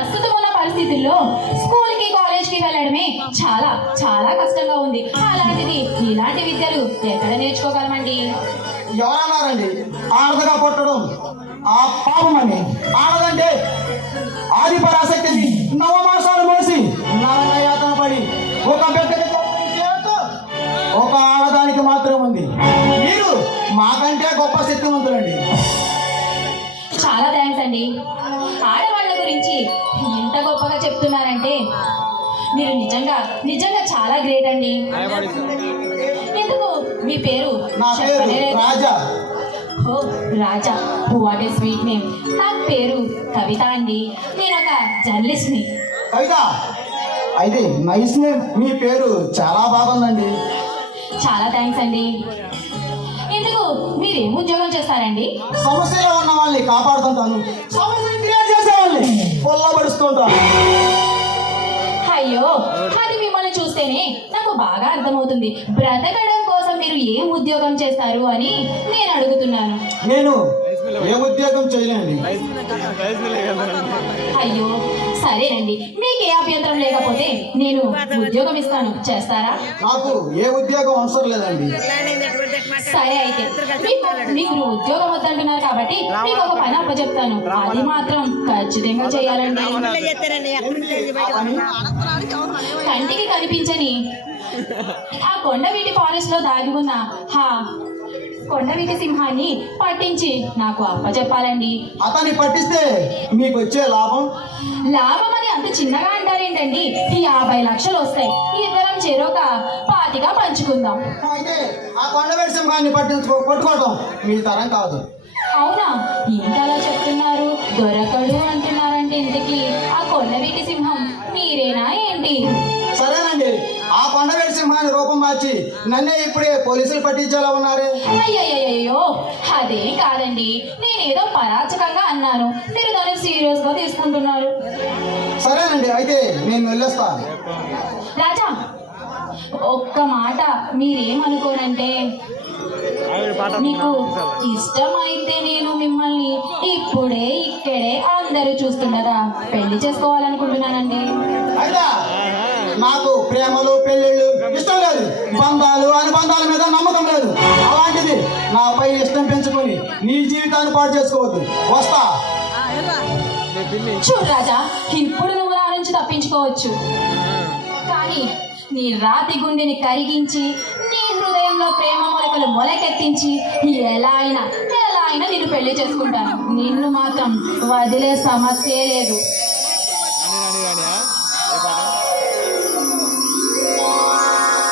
ప్రస్తుతం ఉన్న పరిస్థితుల్లో స్కూల్ కి కాలేజ్ కి వెళ్ళడమే చాలా చాలా కష్టంగా ఉంది. అలాంటిది ఇలాంటి విద్యలు ఎక్కడ నేర్చుకోగలమండి? ఎవరన్నారండి ఆడదగా పుట్టడం ఆ పాపమని? ఆడదంటే ఆది పరాశక్తిని నవమాసాలు మోసి నరకయాతన పడి ఒక బిడ్డకి ఒక ఆడదానికి మాత్రం ఉంది. మీరు మాకంటే గొప్ప శక్తివంతులండి. చాలా థ్యాంక్స్ అండి. ఆడవాళ్ళ గురించి ఇంత గొప్పగా చెప్తున్నారంటే మీరు నిజంగా నిజంగా చాలా గ్రేట్ అండి. ఎందుకు మీ పేరు నా పేరు చెప్పలేదు? రాజా. ఓ రాజా, వాట్ ఏ స్వీట్ నేమ్. నా పేరు కవిత అండి. నేను ఒక జర్నలిస్ట్ని. కవిత అయితే నైస్ నేమ్. మీ పేరు చాలా బాగుందండి. చాలా థ్యాంక్స్ అండి. ఎందుకు మీరేం ఉద్యోగం చేస్తారండి? సమస్యలో ఉన్న వాళ్ళని కాపాడుతుంటాను, సమస్యలు క్రియేట్ చేసే వాళ్ళని పొల్లబడుస్తుంటాను. అయ్యో, అది మిమ్మల్ని చూస్తేనే నాకు బాగా అర్థమవుతుంది. బ్రతకడం కోసం మీరు ఏం ఉద్యోగం చేస్తారు అని నేను అడుగుతున్నాను. నేను ఏ ఉద్యోగం చేయలేండి. అయ్యో సరేనండి, మీకు ఏ అభ్యంతరం లేకపోతే నేను ఉద్యోగం ఇస్తాను, చేస్తారా? నాకు ఏ ఉద్యోగం అవసరం లేదండి. సరే అయితే మీకు ఉద్యోగం వద్దంటున్నారు కాబట్టి మీకు ఒక పని అప్పచెప్తాను. అది మాత్రం ఖచ్చితంగా చేయాలండి. కంటికి కనిపించని ఆ కొండవీటి ఫారెస్ట్ లో దాగి ఉన్న కొండవీటి సింహాన్ని పట్టించి నాకు అప్పచెప్పాలండి. అతన్ని పట్టిస్తే మీకు వచ్చే లాభం? లాభం అని అంత చిన్నగా అంటారేంటండి? 50 లక్షలు వస్తాయి. ఇద్దరం చెరొక 25 పంచుకుందాం. అయితే ఆ కొండవేడి సింహాన్ని పట్టుకోవడం మీ తరం కాదు. అవునా? ఇంతలా చెప్తున్నారు. దొరకడు అంటున్నారంటే ఇంతకీ ఆ కొండవీటి సింహం మీరేనా ఏంటి? సరేనండి, ఆ కొండవేడి సింహాన్ని రూపం మార్చి నన్నే ఇప్పుడే పోలీసులు పట్టించేలా ఉన్నారే. అయ్యయ్యో, అదేం కాదండి. నేనేదో పరాచకంగా అన్నాను, మీరు దాన్ని సీరియస్ గా తీసుకుంటున్నారు. సరేనండి, అయితే నేను వెళ్ళొస్తాను. రాజా, ఒక్క మాట మీరేమనుకోనంటే, మీకు ఇష్టమైతే నేను మిమ్మల్ని ఇప్పుడే ఇక్కడే అందరూ చూస్తుండగా పెళ్లి చేసుకోవాలనుకుంటున్నానండి. అయితే నాకు ప్రేమలు పెళ్ళిళ్ళు ఇష్టం లేదు. బంధాలు అనుబంధాల మీద నమ్మకం లేదు. అలాంటిది నాపై ఇష్టం పెంచుకొని నీ జీవితాన్ని పాడు చేసుకోవద్దు. వస్తా. చూడు రాజా, ఇప్పుడు నువ్వు నా నుంచి తప్పించుకోవచ్చు, కానీ నీ రాతి గుండెని కరిగించి నీ హృదయంలో ప్రేమ మొలకలు మొలకెత్తించి ఎలా అయినా నిన్ను పెళ్లి చేసుకుంటాను. నిన్ను మాత్రం వదిలే సమస్యే లేదు.